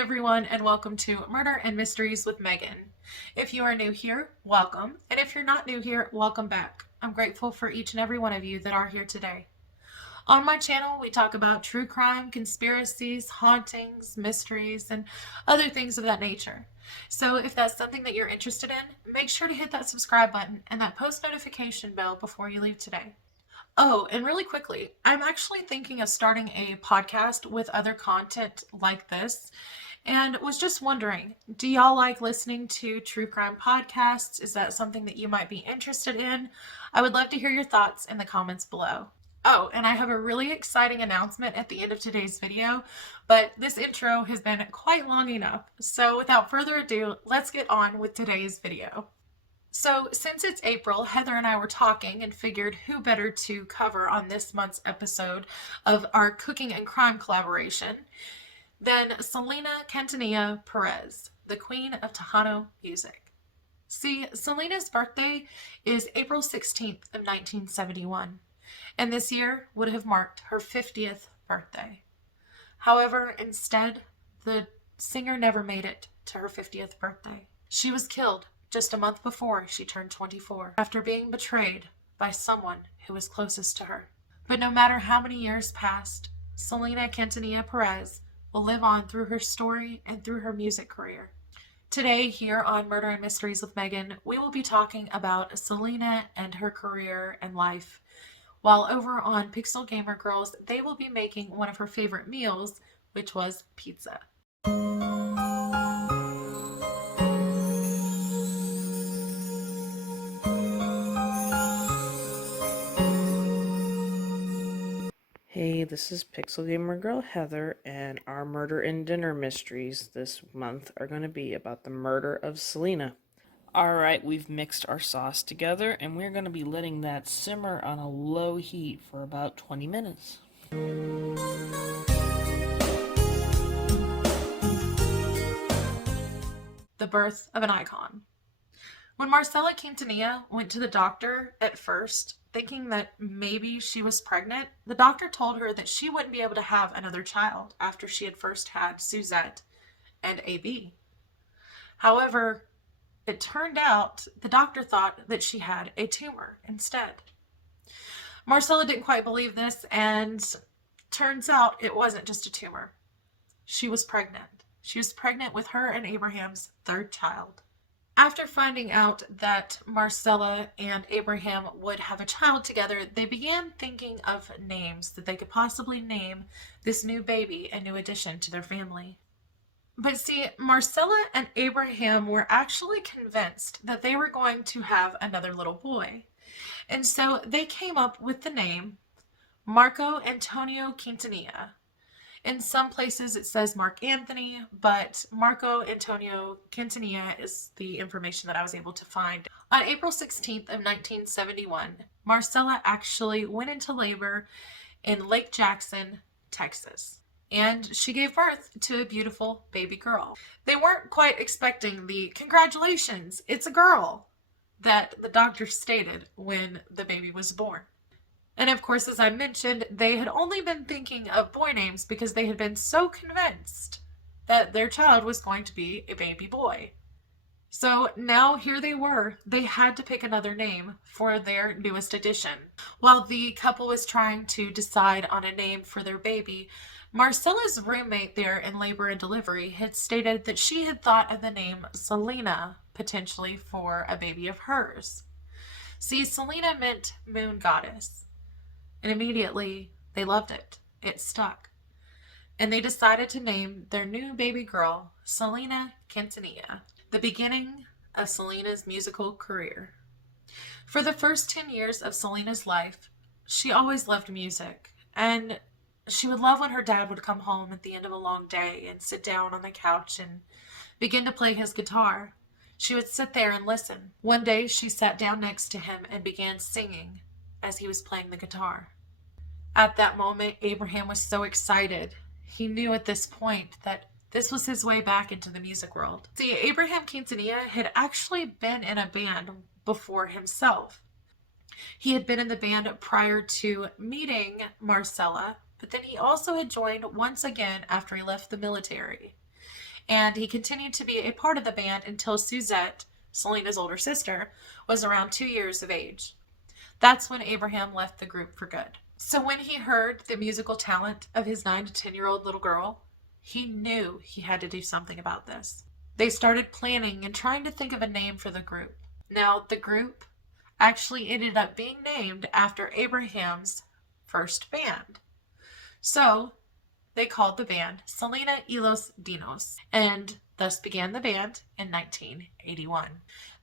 everyone, and welcome to Murder and Mysteries with Megan. If you are new here, welcome, and if you're not new here, welcome back. I'm grateful for each and every one of you that are here today. On my channel, we talk about true crime, conspiracies, hauntings, mysteries, and other things of that nature. So if that's something that you're interested in, make sure to hit that subscribe button and that post notification bell before you leave today. Oh, and really quickly, I'm actually thinking of starting a podcast with other content like this, and was just wondering, do y'all like listening to true crime podcasts? Is that something that you might be interested in? I would love to hear your thoughts in the comments below. Oh, and I have a really exciting announcement at the end of today's video, but this intro has been quite long enough. So without further ado, let's get on with today's video. So since it's April, Heather and I were talking and figured who better to cover on this month's episode of our cooking and crime collaboration than Selena Quintanilla Perez, the Queen of Tejano music. See, Selena's birthday is April 16th of 1971, and this year would have marked her 50th birthday. However, instead, the singer never made it to her 50th birthday. She was killed just a month before she turned 24, after being betrayed by someone who was closest to her. But no matter how many years passed, Selena Quintanilla Perez will live on through her story and through her music career. Today, here on Murder and Mysteries with Megan, we will be talking about Selena and her career and life, while over on Pixel Gamer Girls, they will be making one of her favorite meals, which was pizza. Hey, this is Pixel Gamer Girl Heather, and our murder and dinner mysteries this month are going to be about the murder of Selena. Alright, we've mixed our sauce together, and we're going to be letting that simmer on a low heat for about 20 minutes. The birth of an icon. When Marcela Quintanilla went to the doctor at first, thinking that maybe she was pregnant, the doctor told her that she wouldn't be able to have another child after she had first had Suzette and AB. However, it turned out the doctor thought that she had a tumor instead. Marcela didn't quite believe this, and turns out it wasn't just a tumor. She was pregnant. She was pregnant with her and Abraham's third child. After finding out that Marcela and Abraham would have a child together, they began thinking of names that they could possibly name this new baby a new addition to their family. But see, Marcela and Abraham were actually convinced that they were going to have another little boy. And so they came up with the name Marco Antonio Quintanilla. In some places it says Mark Anthony, but Marco Antonio Quintanilla is the information that I was able to find. On April 16th of 1971, Marcela actually went into labor in Lake Jackson, Texas, and she gave birth to a beautiful baby girl. They weren't quite expecting the "congratulations, it's a girl" that the doctor stated when the baby was born. And of course, as I mentioned, they had only been thinking of boy names because they had been so convinced that their child was going to be a baby boy. So now here they were. They had to pick another name for their newest addition. While the couple was trying to decide on a name for their baby, Marcella's roommate there in labor and delivery had stated that she had thought of the name Selena potentially for a baby of hers. See, Selena meant moon goddess. And immediately, they loved it. It stuck. And they decided to name their new baby girl Selena Quintanilla, the beginning of Selena's musical career. For the first 10 years of Selena's life, she always loved music. And she would love when her dad would come home at the end of a long day and sit down on the couch and begin to play his guitar. She would sit there and listen. One day, she sat down next to him and began singing as he was playing the guitar. At that moment, Abraham was so excited. He knew at this point that this was his way back into the music world. See, Abraham Quintanilla had actually been in a band before himself. He had been in the band prior to meeting Marcela, but then he also had joined once again after he left the military. and he continued to be a part of the band until Suzette, Selena's older sister, was around 2 years of age. That's when Abraham left the group for good. So when he heard the musical talent of his 9 to 10-year-old little girl, he knew he had to do something about this. They started planning and trying to think of a name for the group. Now, the group actually ended up being named after Abraham's first band. So they called the band Selena Y Los Dinos, and thus began the band in 1981.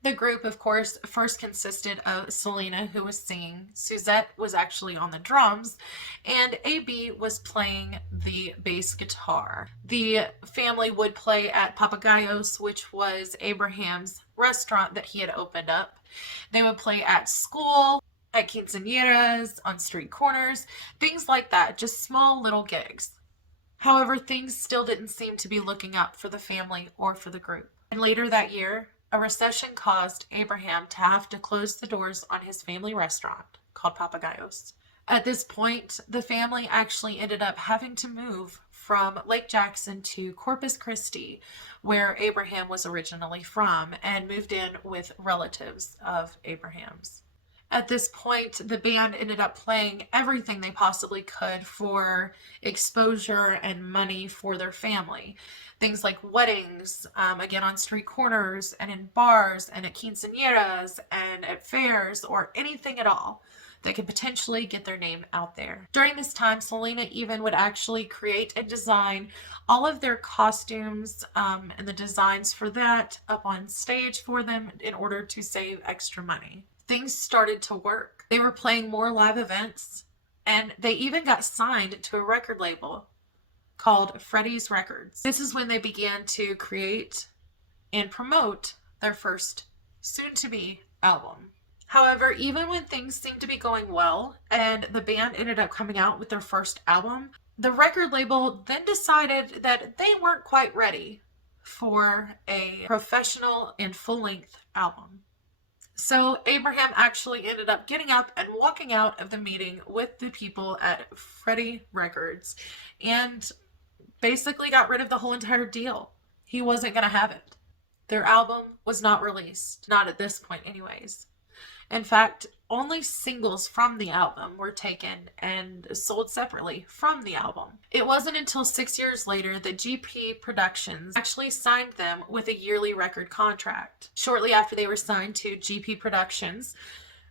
The group, of course, first consisted of Selena, who was singing, Suzette was actually on the drums, and AB was playing the bass guitar. The family would play at Papagayos, which was Abraham's restaurant that he had opened up. They would play at school, at quinceañeras, on street corners, things like that, just small little gigs. However, things still didn't seem to be looking up for the family or for the group. And later that year, a recession caused Abraham to have to close the doors on his family restaurant called Papagayos. At this point, the family actually ended up having to move from Lake Jackson to Corpus Christi, where Abraham was originally from, and moved in with relatives of Abraham's. At this point, the band ended up playing everything they possibly could for exposure and money for their family. Things like weddings, again on street corners and in bars and at quinceañeras and at fairs, or anything at all that could potentially get their name out there. During this time, Selena even would actually create and design all of their costumes and the designs for that up on stage for them in order to save extra money. Things started to work. They were playing more live events, and they even got signed to a record label called Freddie's Records. This is when they began to create and promote their first soon-to-be album. However, even when things seemed to be going well and the band ended up coming out with their first album, the record label then decided that they weren't quite ready for a professional and full-length album. So Abraham actually ended up getting up and walking out of the meeting with the people at Freddie Records and basically got rid of the whole entire deal. He wasn't going to have it. Their album was not released, not at this point anyways. In fact, only singles from the album were taken and sold separately from the album. It wasn't until 6 years later that GP Productions actually signed them with a yearly record contract. Shortly after they were signed to GP Productions,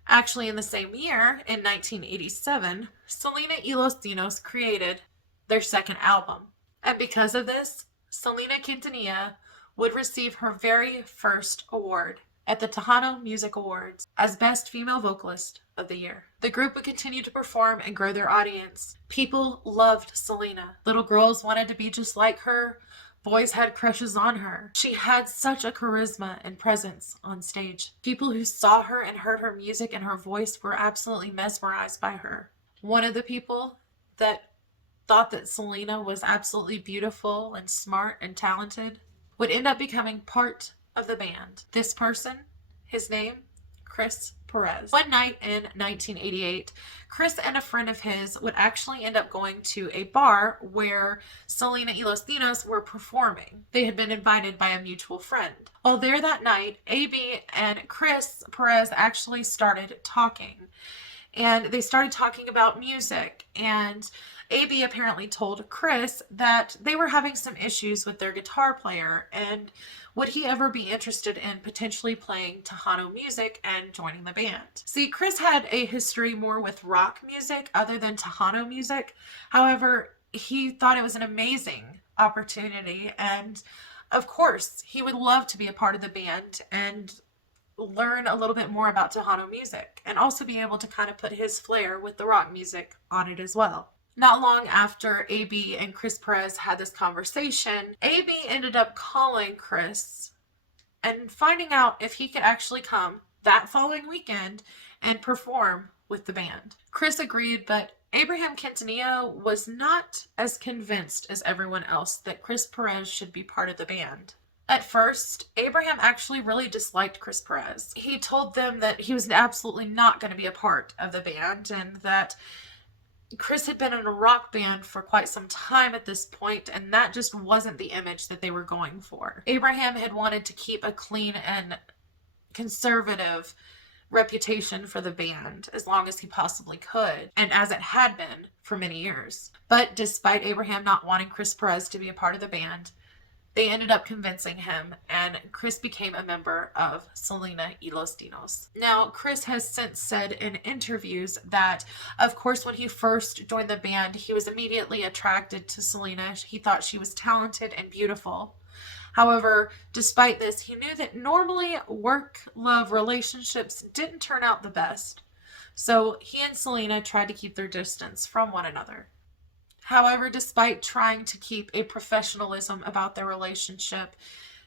actually in the same year, in 1987, Selena Y Los Dinos created their second album. And because of this, Selena Quintanilla would receive her very first award at the Tejano Music Awards as Best Female Vocalist of the Year. The group would continue to perform and grow their audience. People loved Selena. Little girls wanted to be just like her. Boys had crushes on her. She had such a charisma and presence on stage. People who saw her and heard her music and her voice were absolutely mesmerized by her. One of the people that thought that Selena was absolutely beautiful and smart and talented would end up becoming part of the band. This person, his name, Chris Perez. One night in 1988, Chris and a friend of his would actually end up going to a bar where Selena Y Los Dinos were performing. They had been invited by a mutual friend. While there that night, AB and Chris Perez actually started talking. And they started talking about music, and AB apparently told Chris that they were having some issues with their guitar player, and would he ever be interested in potentially playing Tejano music and joining the band? See, Chris had a history more with rock music other than Tejano music. However, he thought it was an amazing opportunity, and of course, he would love to be a part of the band and learn a little bit more about Tejano music, and also be able to kind of put his flair with the rock music on it as well. Not long after AB and Chris Perez had this conversation, AB ended up calling Chris and finding out if he could actually come that following weekend and perform with the band. Chris agreed, but Abraham Quintanilla was not as convinced as everyone else that Chris Perez should be part of the band. At first, Abraham actually really disliked Chris Perez. He told them that he was absolutely not going to be a part of the band and that Chris had been in a rock band for quite some time at this point, and that just wasn't the image that they were going for. Abraham had wanted to keep a clean and conservative reputation for the band as long as he possibly could, and as it had been for many years. But despite Abraham not wanting Chris Perez to be a part of the band, they ended up convincing him, and Chris became a member of Selena Y Los Dinos. Now, Chris has since said in interviews that, of course, when he first joined the band, he was immediately attracted to Selena. He thought she was talented and beautiful. However, despite this, he knew that normally work-love relationships didn't turn out the best. So he and Selena tried to keep their distance from one another. However, despite trying to keep a professionalism about their relationship,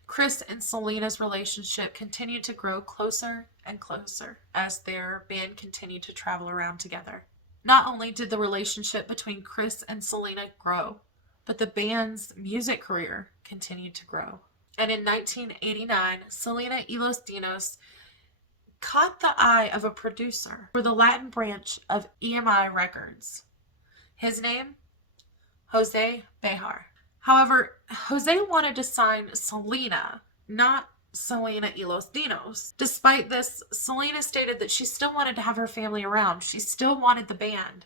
Chris and Selena's relationship continued to grow closer and closer as their band continued to travel around together. Not only did the relationship between Chris and Selena grow, but the band's music career continued to grow. And in 1989, Selena Y Los Dinos caught the eye of a producer for the Latin branch of EMI Records. His name? Jose Behar. However, Jose wanted to sign Selena, not Selena Y Los Dinos. Despite this, Selena stated that she still wanted to have her family around. She still wanted the band.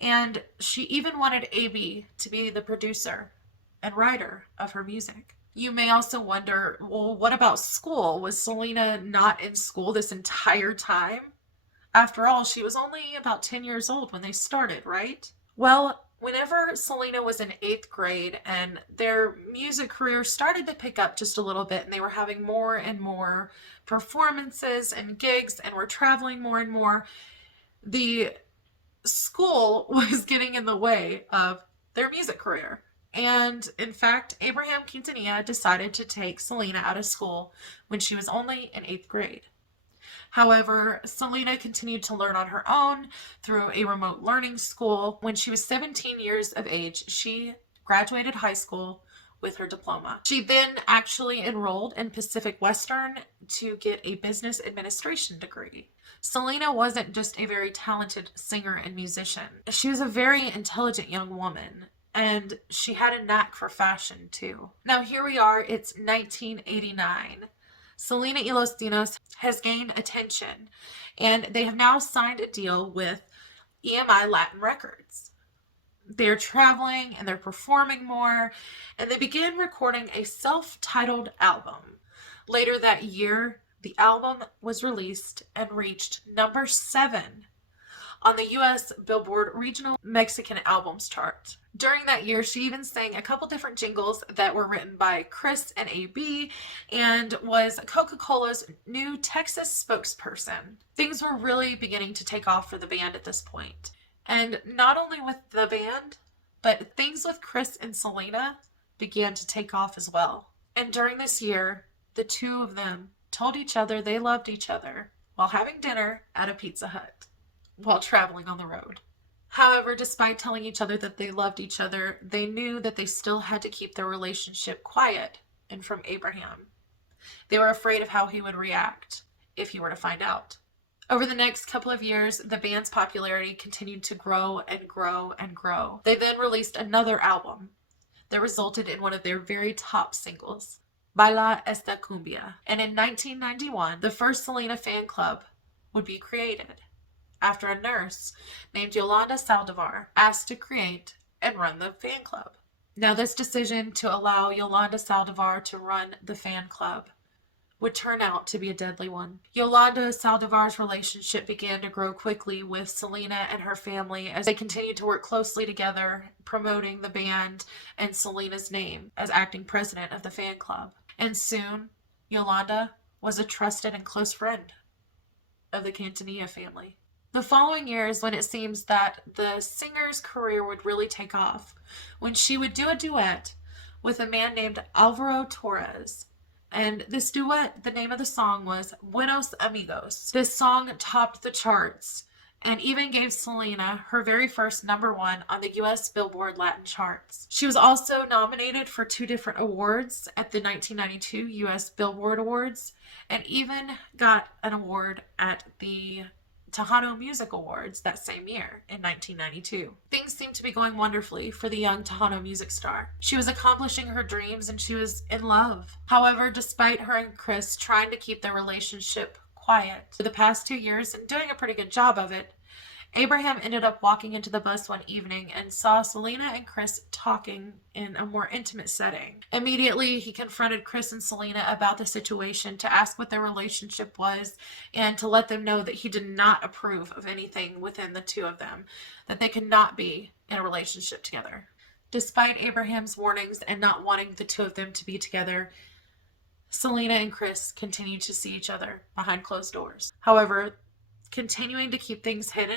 And she even wanted AB to be the producer and writer of her music. You may also wonder, well, what about school? Was Selena not in school this entire time? After all, she was only about 10 years old when they started, right? Well, whenever Selena was in 8th grade and their music career started to pick up just a little bit, and they were having more and more performances and gigs and were traveling more and more, the school was getting in the way of their music career. And in fact, Abraham Quintanilla decided to take Selena out of school when she was only in 8th grade. However, Selena continued to learn on her own through a remote learning school. When she was 17 years of age, she graduated high school with her diploma. She then actually enrolled in Pacific Western to get a business administration degree. Selena wasn't just a very talented singer and musician. She was a very intelligent young woman, and she had a knack for fashion too. Now here we are, it's 1989. Selena Y Los Dinos has gained attention, and they have now signed a deal with EMI Latin Records. They're traveling and they're performing more, and they began recording a self-titled album. Later that year, the album was released and reached number 7 on the US Billboard Regional Mexican Albums chart. During that year, she even sang a couple different jingles that were written by Chris and AB, and was Coca-Cola's new Texas spokesperson. Things were really beginning to take off for the band at this point. And not only with the band, but things with Chris and Selena began to take off as well. And during this year, the two of them told each other they loved each other while having dinner at a Pizza Hut while traveling on the road. However, despite telling each other that they loved each other, they knew that they still had to keep their relationship quiet and from Abraham. They were afraid of how he would react if he were to find out. Over the next couple of years, the band's popularity continued to grow and grow and grow. They then released another album that resulted in one of their very top singles, Baila Esta Cumbia. And in 1991, the first Selena fan club would be created after a nurse named Yolanda Saldivar asked to create and run the fan club. Now, this decision to allow Yolanda Saldivar to run the fan club would turn out to be a deadly one. Yolanda Saldivar's relationship began to grow quickly with Selena and her family as they continued to work closely together, promoting the band and Selena's name as acting president of the fan club. And soon, Yolanda was a trusted and close friend of the Quintanilla family. The following year is when it seems that the singer's career would really take off, when she would do a duet with a man named Alvaro Torres. And this duet, the name of the song was Buenos Amigos. This song topped the charts and even gave Selena her very first number 1 on the US Billboard Latin charts. She was also nominated for 2 different awards at the 1992 US Billboard Awards, and even got an award at the Tejano Music Awards that same year in 1992. Things seemed to be going wonderfully for the young Tejano music star. She was accomplishing her dreams and she was in love. However, despite her and Chris trying to keep their relationship quiet for the past 2 years and doing a pretty good job of it, Abraham ended up walking into the bus one evening and saw Selena and Chris talking in a more intimate setting. Immediately, he confronted Chris and Selena about the situation to ask what their relationship was and to let them know that he did not approve of anything within the two of them, that they could not be in a relationship together. Despite Abraham's warnings and not wanting the two of them to be together, Selena and Chris continued to see each other behind closed doors. However, continuing to keep things hidden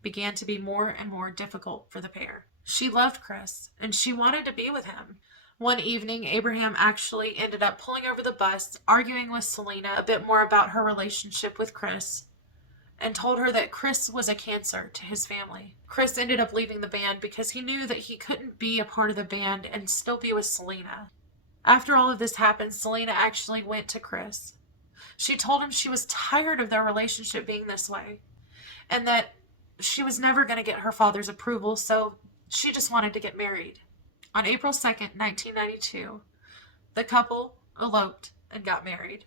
began to be more and more difficult for the pair. She loved Chris and she wanted to be with him. One evening, Abraham actually ended up pulling over the bus, arguing with Selena a bit more about her relationship with Chris, and told her that Chris was a cancer to his family. Chris ended up leaving the band because he knew that he couldn't be a part of the band and still be with Selena. After all of this happened, Selena actually went to Chris. She told him she was tired of their relationship being this way and that she was never going to get her father's approval, so she just wanted to get married. On April 2nd, 1992, the couple eloped and got married.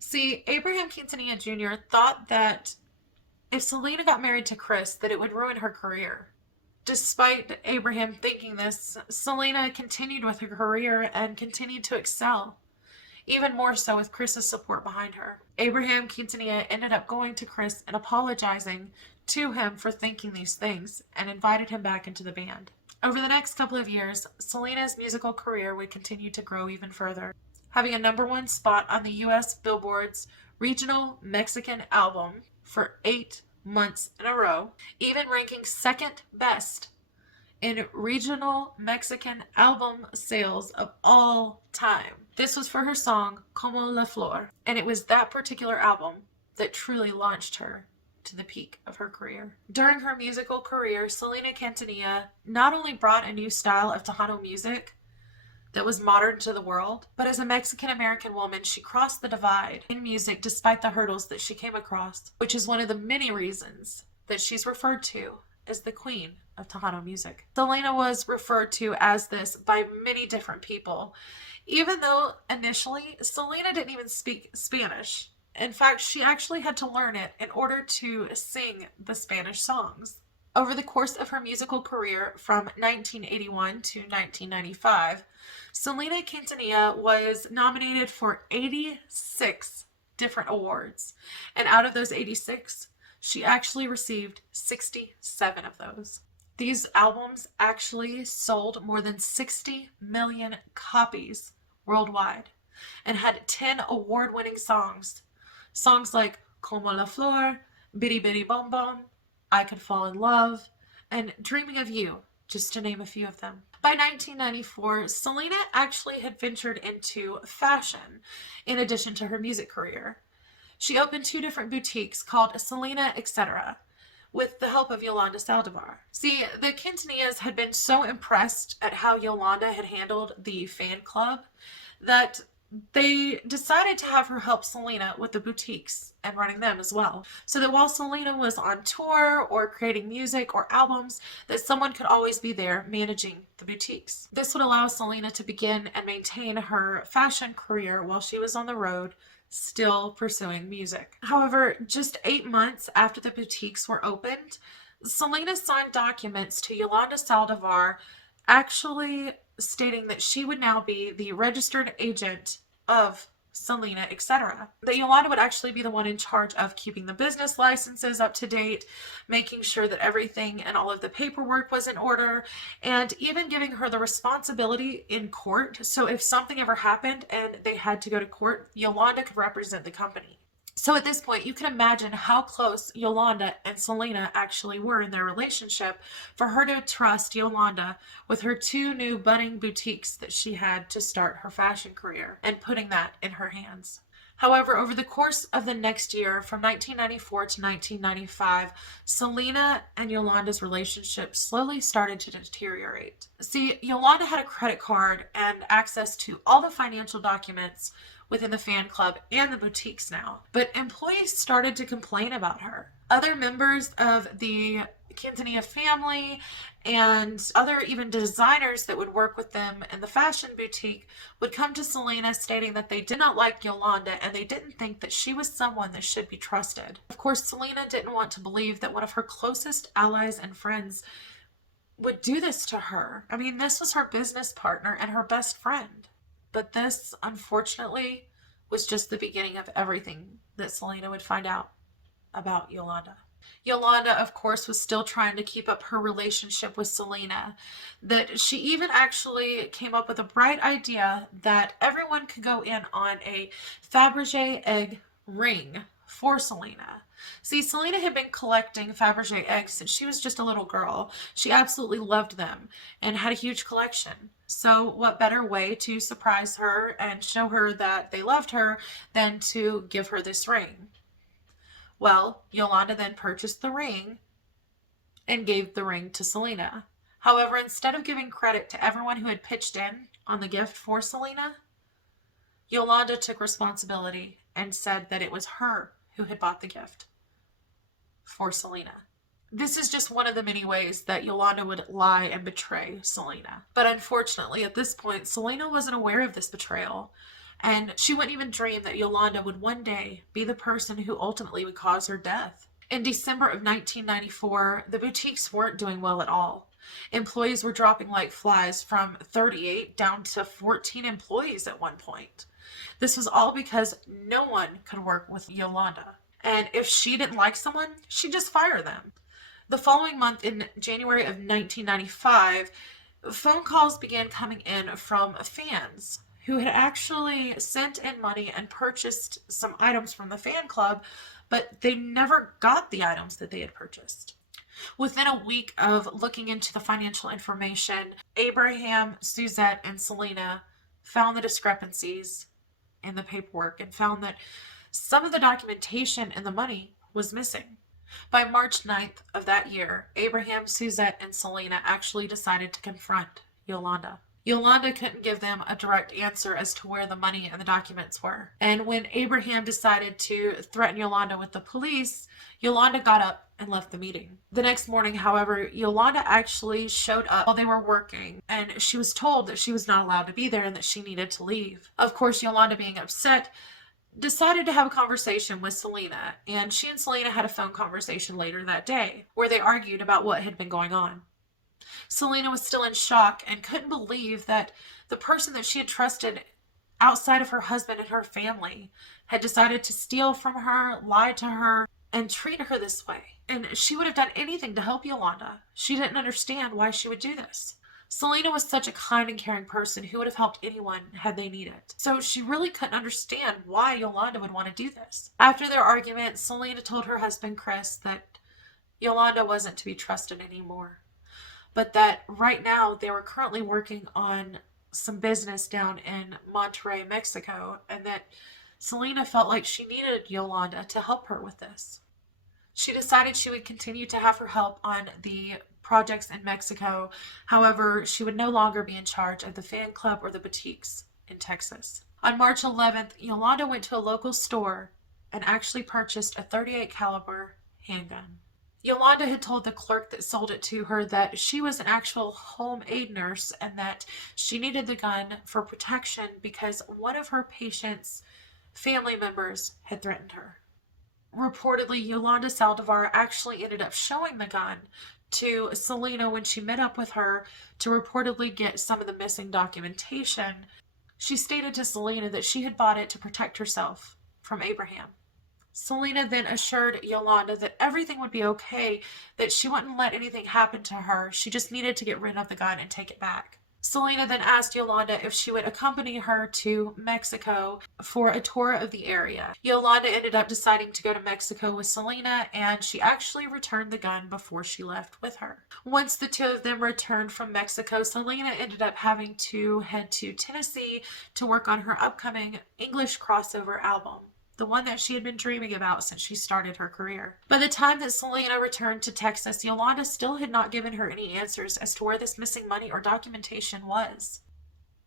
See, Abraham Quintanilla Jr. thought that if Selena got married to Chris, that it would ruin her career. Despite Abraham thinking this, Selena continued with her career and continued to excel, even more so with Chris's support behind her. Abraham Quintanilla ended up going to Chris and apologizing to him for thinking these things and invited him back into the band. Over the next couple of years, Selena's musical career would continue to grow even further, having a #1 spot on the U.S. Billboard's Regional Mexican Album for 8 months in a row, even ranking second best in regional Mexican album sales of all time. This was for her song Como la Flor, and it was that particular album that truly launched her to the peak of her career. During her musical career, Selena Quintanilla not only brought a new style of Tejano music that was modern to the world, but as a Mexican-American woman, she crossed the divide in music despite the hurdles that she came across, which is one of the many reasons that she's referred to as the Queen of Tejano music. Selena was referred to as this by many different people, even though initially Selena didn't even speak Spanish. In fact, she actually had to learn it in order to sing the Spanish songs. Over the course of her musical career from 1981 to 1995, Selena Quintanilla was nominated for 86 different awards, and out of those 86, she actually received 67 of those. These albums actually sold more than 60 million copies worldwide and had 10 award-winning songs. Songs like Como la Flor, Bitty Bitty Bom Bom, I Could Fall in Love, and Dreaming of You, just to name a few of them. By 1994, Selena actually had ventured into fashion in addition to her music career. She opened 2 different boutiques called Selena Etc. with the help of Yolanda Saldivar. See, the Quintanillas had been so impressed at how Yolanda had handled the fan club that they decided to have her help Selena with the boutiques and running them as well. So that while Selena was on tour or creating music or albums, that someone could always be there managing the boutiques. This would allow Selena to begin and maintain her fashion career while she was on the road, still pursuing music. However, just 8 months after the boutiques were opened, Selena signed documents to Yolanda Saldivar actually stating that she would now be the registered agent of Selena, etc. That Yolanda would actually be the one in charge of keeping the business licenses up to date, making sure that everything and all of the paperwork was in order, and even giving her the responsibility in court. So if something ever happened and they had to go to court, Yolanda could represent the company. So at this point, you can imagine how close Yolanda and Selena actually were in their relationship for her to trust Yolanda with her 2 new budding boutiques that she had to start her fashion career and putting that in her hands. However, over the course of the next year, from 1994 to 1995, Selena and Yolanda's relationship slowly started to deteriorate. See, Yolanda had a credit card and access to all the financial documents within the fan club and the boutiques now, but employees started to complain about her. Other members of the Quintanilla family and other even designers that would work with them in the fashion boutique would come to Selena stating that they did not like Yolanda and they didn't think that she was someone that should be trusted. Of course, Selena didn't want to believe that one of her closest allies and friends would do this to her. I mean, this was her business partner and her best friend. But this, unfortunately, was just the beginning of everything that Selena would find out about Yolanda. Yolanda, of course, was still trying to keep up her relationship with Selena. That she even actually came up with a bright idea that everyone could go in on a Fabergé egg ring for Selena. See, Selena had been collecting Fabergé eggs since she was just a little girl. She absolutely loved them and had a huge collection. So, what better way to surprise her and show her that they loved her than to give her this ring? Well, Yolanda then purchased the ring and gave the ring to Selena. However, instead of giving credit to everyone who had pitched in on the gift for Selena, Yolanda took responsibility and said that it was her who had bought the gift for Selena. This is just one of the many ways that Yolanda would lie and betray Selena. But unfortunately, at this point, Selena wasn't aware of this betrayal. And she wouldn't even dream that Yolanda would one day be the person who ultimately would cause her death. In December of 1994, the boutiques weren't doing well at all. Employees were dropping like flies from 38 down to 14 employees at one point. This was all because no one could work with Yolanda. And if she didn't like someone, she'd just fire them. The following month, in January of 1995, phone calls began coming in from fans who had actually sent in money and purchased some items from the fan club, but they never got the items that they had purchased. Within a week of looking into the financial information, Abraham, Suzette, and Selena found the discrepancies in the paperwork and found that some of the documentation and the money was missing. By March 9th of that year, Abraham, Suzette, and Selena actually decided to confront Yolanda. Yolanda couldn't give them a direct answer as to where the money and the documents were. And when Abraham decided to threaten Yolanda with the police, Yolanda got up and left the meeting. The next morning, however, Yolanda actually showed up while they were working, and she was told that she was not allowed to be there and that she needed to leave. Of course, Yolanda, being upset, decided to have a conversation with Selena, and she and Selena had a phone conversation later that day where they argued about what had been going on. Selena was still in shock and couldn't believe that the person that she had trusted outside of her husband and her family had decided to steal from her, lie to her, and treat her this way. And she would have done anything to help Yolanda. She didn't understand why she would do this. Selena was such a kind and caring person who would have helped anyone had they needed. So she really couldn't understand why Yolanda would want to do this. After their argument, Selena told her husband Chris that Yolanda wasn't to be trusted anymore, but that right now they were currently working on some business down in Monterrey, Mexico, and that Selena felt like she needed Yolanda to help her with this. She decided she would continue to have her help on the projects in Mexico. However, she would no longer be in charge of the fan club or the boutiques in Texas. On March 11th, Yolanda went to a local store and actually purchased a .38 caliber handgun. Yolanda had told the clerk that sold it to her that she was an actual home aid nurse and that she needed the gun for protection because one of her patients' family members had threatened her. Reportedly, Yolanda Saldivar actually ended up showing the gun to Selena when she met up with her to reportedly get some of the missing documentation. She stated to Selena that she had bought it to protect herself from Abraham. Selena then assured Yolanda that everything would be okay, that she wouldn't let anything happen to her. She just needed to get rid of the gun and take it back. Selena then asked Yolanda if she would accompany her to Mexico for a tour of the area. Yolanda ended up deciding to go to Mexico with Selena, and she actually returned the gun before she left with her. Once the two of them returned from Mexico, Selena ended up having to head to Tennessee to work on her upcoming English crossover album, the one that she had been dreaming about since she started her career. By the time that Selena returned to Texas, Yolanda still had not given her any answers as to where this missing money or documentation was.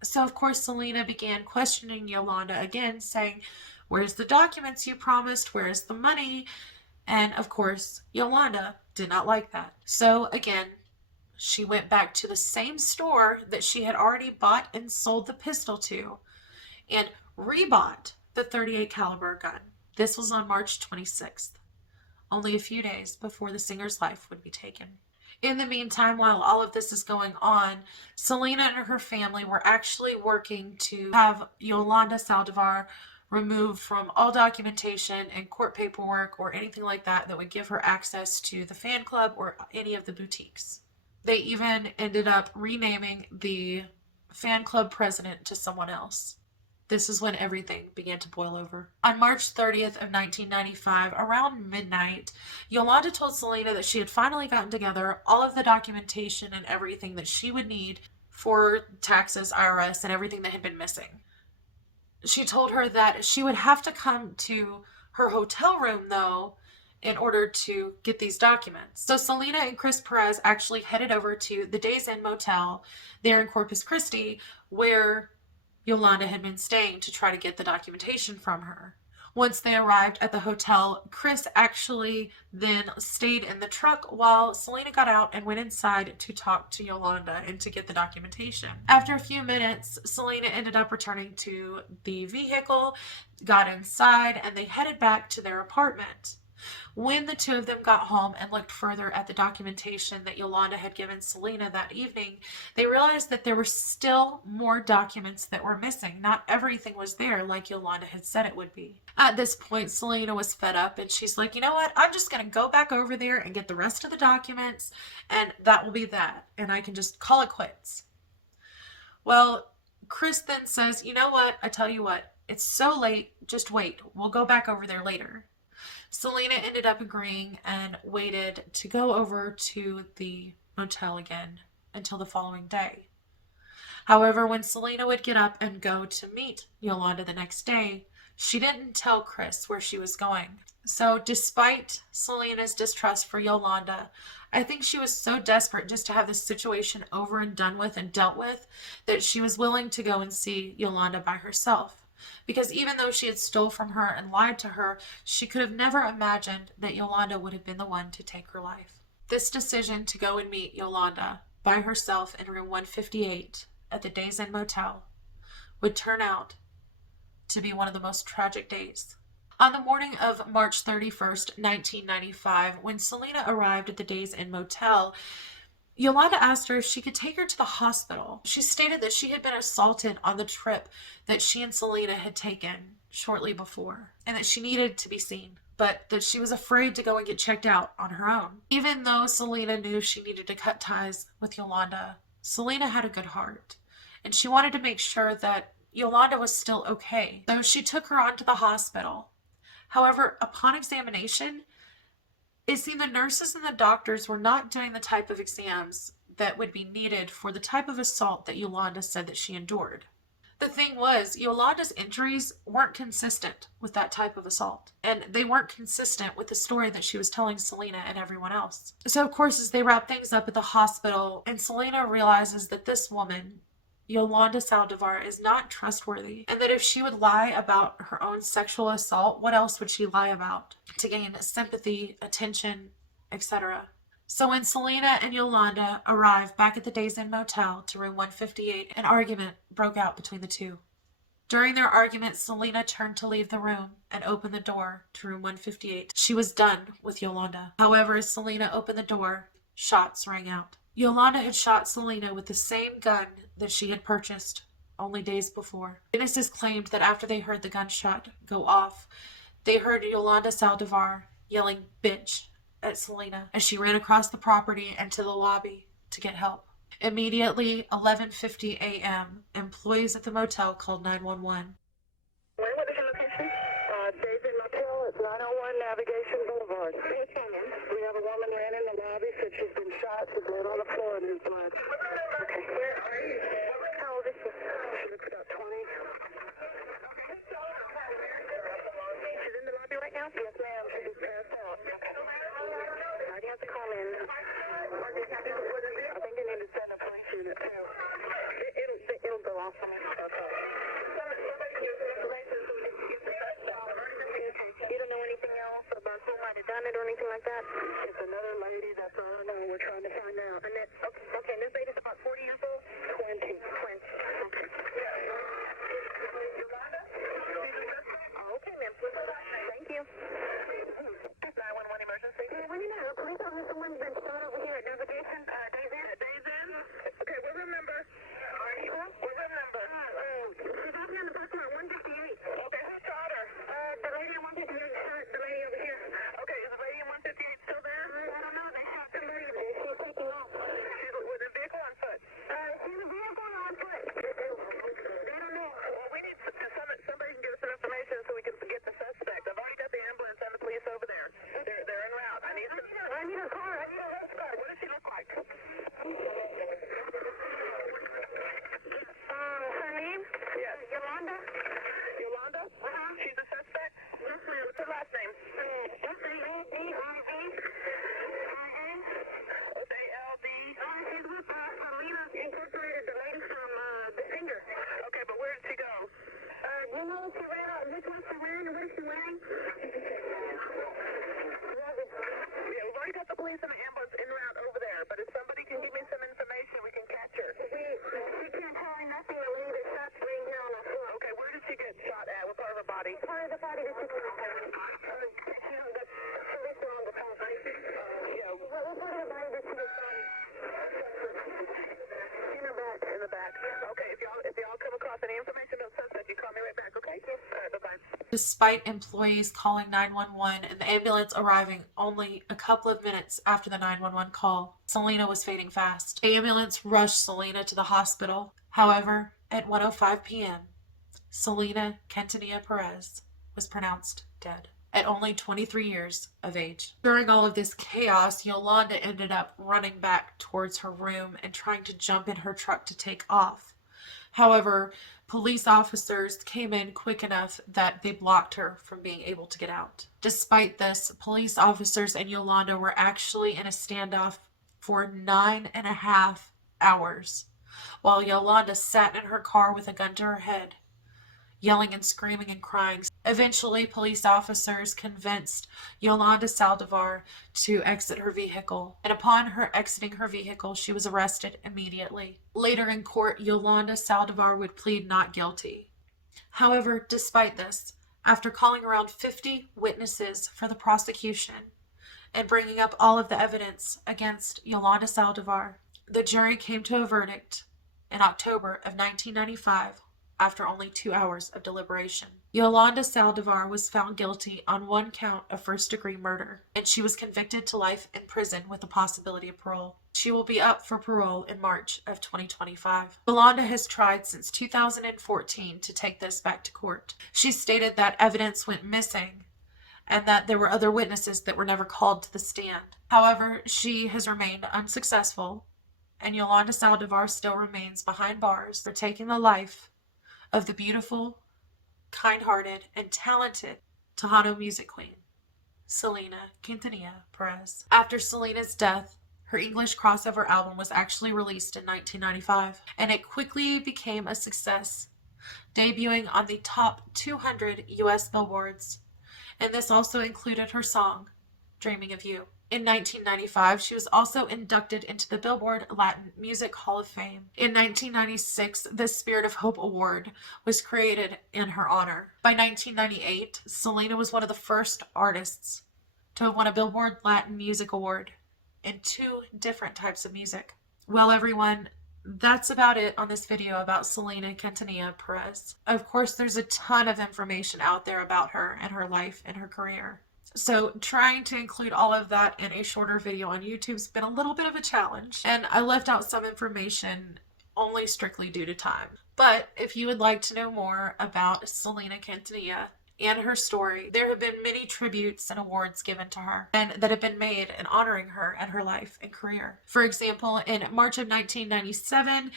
So, of course, Selena began questioning Yolanda again, saying, "Where's the documents you promised? Where's the money?" And, of course, Yolanda did not like that. So, again, she went back to the same store that she had already bought and sold the pistol to and rebought the 38 caliber gun. This was on March 26th, only a few days before the singer's life would be taken. In the meantime, while all of this is going on, Selena and her family were actually working to have Yolanda Saldivar removed from all documentation and court paperwork or anything like that that would give her access to the fan club or any of the boutiques. They even ended up renaming the fan club president to someone else. This is when everything began to boil over. On March 30th of 1995, around midnight, Yolanda told Selena that she had finally gotten together all of the documentation and everything that she would need for taxes, IRS, and everything that had been missing. She told her that she would have to come to her hotel room, though, in order to get these documents. So Selena and Chris Perez actually headed over to the Days Inn Motel there in Corpus Christi, where Yolanda had been staying, to try to get the documentation from her. Once they arrived at the hotel, Chris actually then stayed in the truck while Selena got out and went inside to talk to Yolanda and to get the documentation. After a few minutes, Selena ended up returning to the vehicle, got inside, and they headed back to their apartment. When the two of them got home and looked further at the documentation that Yolanda had given Selena that evening, they realized that there were still more documents that were missing. Not everything was there like Yolanda had said it would be. At this point, Selena was fed up and she's like, "You know what? I'm just going to go back over there and get the rest of the documents, and that will be that. And I can just call it quits." Well, Chris then says, "You know what? I tell you what, it's so late. Just wait. We'll go back over there later." Selena ended up agreeing and waited to go over to the motel again until the following day. However, when Selena would get up and go to meet Yolanda the next day, she didn't tell Chris where she was going. So, despite Selena's distrust for Yolanda, I think she was so desperate just to have this situation over and done with and dealt with that she was willing to go and see Yolanda by herself. Because even though she had stole from her and lied to her, she could have never imagined that Yolanda would have been the one to take her life. This decision to go and meet Yolanda by herself in room 158 at the Days Inn Motel would turn out to be one of the most tragic days. On the morning of March 31st, 1995, when Selena arrived at the Days Inn Motel, Yolanda asked her if she could take her to the hospital. She stated that she had been assaulted on the trip that she and Selena had taken shortly before, and that she needed to be seen, but that she was afraid to go and get checked out on her own. Even though Selena knew she needed to cut ties with Yolanda, Selena had a good heart, and she wanted to make sure that Yolanda was still okay. So she took her on to the hospital. However, upon examination, it seemed the nurses and the doctors were not doing the type of exams that would be needed for the type of assault that Yolanda said that she endured. The thing was, Yolanda's injuries weren't consistent with that type of assault, and they weren't consistent with the story that she was telling Selena and everyone else. So, of course, as they wrap things up at the hospital, and Selena realizes that this woman, Yolanda Saldivar, is not trustworthy, and that if she would lie about her own sexual assault, what else would she lie about to gain sympathy, attention, etc.? So when Selena and Yolanda arrived back at the Days Inn Motel to room 158, an argument broke out between the two. During their argument, Selena turned to leave the room and opened the door to room 158. She was done with Yolanda. However, as Selena opened the door, shots rang out. Yolanda had shot Selena with the same gun that she had purchased only days before. Witnesses claimed that after they heard the gunshot go off, they heard Yolanda Saldivar yelling "bitch" at Selena as she ran across the property and to the lobby to get help. Immediately, 11:50 a.m., employees at the motel called 911. What is your location? Daisy Motel, it's 901 Navigation Boulevard. We have a woman ran in the lobby, said she's been shot. She's laid on the floor in his blood. Okay. Where are you? How old is she? She looks about 20. She's in the lobby right now? Yes, ma'am. She just passed out. Why do you have to call in? I think you need to send a police unit, too. It'll go off on me. You don't know anything else about who might have done it or anything like that? It's another lady that's all I know. We're trying to find out. And that, okay, and this lady's about 40 years old? 20. Okay. Oh, okay, ma'am. Thank you. 911 emergency. Hey, what do you know? Police officer, someone's been shot over here at Navigation. Days in? Okay, what's her number? What's her number? She's out here in the parking lot, 158. Okay, who shot her? The lady at 158 shot the lady over here. Okay, is the lady at 158 still there? I don't know. They shot somebody. She's taking off. She's with a vehicle on foot. She's a vehicle on foot. They don't know. Well, we need somebody can give us some information so we can get the suspect. I've already got the ambulance and the police over there. They're en route. I need a car. I need a rescue car. What does she look like? Her name? Yes. Yolanda? Yolanda? She's a suspect? Yes, ma'am. What's her last name? S-A-L-D-I-V-I-A. S-A-L-D. She's with Selena Incorporated, the lady from the singer. Okay, but where did she go? Do you know what she ran out? Which one she ran and what is she wearing? Yeah, we've already got the police and the ambulance en route over there, but if somebody can give me some information, we can catch her. She can't tell me nothing. The lady that shot laying here on the floor. Okay, where did she get shot at? What part of her body? Part of the body that she got. Yeah. What part of the body did she get shot? In her back. In the back. Okay, if y'all come across any information about suspect, you call me right back, okay? All right, bye-bye. Despite employees calling 911 and the ambulance arriving only a couple of minutes after the 911 call, Selena was fading fast. The ambulance rushed Selena to the hospital. However, at 1:05 p.m., Selena Quintanilla Perez was pronounced dead at only 23 years of age. During all of this chaos, Yolanda ended up running back towards her room and trying to jump in her truck to take off. However, police officers came in quick enough that they blocked her from being able to get out. Despite this, police officers and Yolanda were actually in a standoff for 9.5 hours, while Yolanda sat in her car with a gun to her head, yelling and screaming and crying. Eventually, police officers convinced Yolanda Saldivar to exit her vehicle, and upon her exiting her vehicle, she was arrested immediately. Later in court, Yolanda Saldivar would plead not guilty. However, despite this, after calling around 50 witnesses for the prosecution and bringing up all of the evidence against Yolanda Saldivar, the jury came to a verdict in October of 1995 after only 2 hours of deliberation. Yolanda Saldivar was found guilty on one count of first-degree murder, and she was convicted to life in prison with the possibility of parole. She will be up for parole in March of 2025. Yolanda has tried since 2014 to take this back to court. She stated that evidence went missing and that there were other witnesses that were never called to the stand. However, she has remained unsuccessful, and Yolanda Saldivar still remains behind bars for taking the life of the beautiful, kind-hearted, and talented Tejano music queen, Selena Quintanilla Perez. After Selena's death, her English crossover album was actually released in 1995, and it quickly became a success, debuting on the top 200 US billboards, and this also included her song, Dreaming of You. In 1995, she was also inducted into the Billboard Latin Music Hall of Fame. In 1996, the Spirit of Hope Award was created in her honor. By 1998, Selena was one of the first artists to have won a Billboard Latin Music Award in 2 different types of music. Well, everyone, that's about it on this video about Selena Quintanilla Perez. Of course, there's a ton of information out there about her and her life and her career. So trying to include all of that in a shorter video on YouTube's been a little bit of a challenge, and I left out some information only strictly due to time. But if you would like to know more about Selena Quintanilla and her story, there have been many tributes and awards given to her and that have been made in honoring her and her life and career. For example, in March of 1997,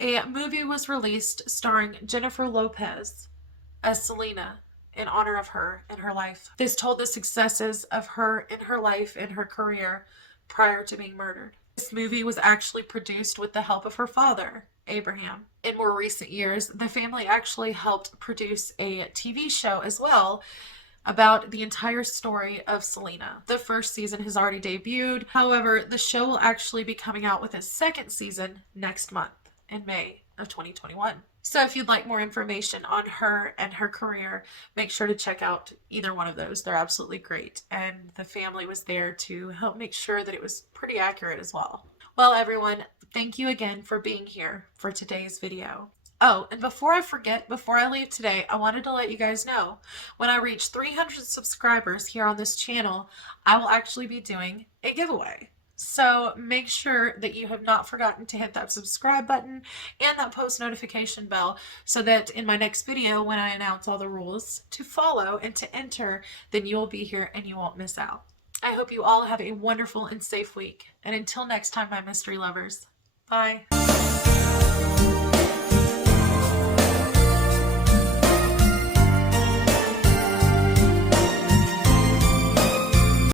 a movie was released starring Jennifer Lopez as Selena in honor of her and her life. This told the successes of her in her life and her career prior to being murdered. This movie was actually produced with the help of her father, Abraham. In more recent years, the family actually helped produce a TV show as well about the entire story of Selena. The first season has already debuted. However, the show will actually be coming out with its second season next month in May of 2021. So if you'd like more information on her and her career, make sure to check out either one of those. They're absolutely great. And the family was there to help make sure that it was pretty accurate as well. Well, everyone, thank you again for being here for today's video. Oh, and before I forget, before I leave today, I wanted to let you guys know, when I reach 300 subscribers here on this channel, I will actually be doing a giveaway. So make sure that you have not forgotten to hit that subscribe button and that post notification bell so that in my next video, when I announce all the rules to follow and to enter, then you will be here and you won't miss out. I hope you all have a wonderful and safe week. And until next time, my mystery lovers, bye.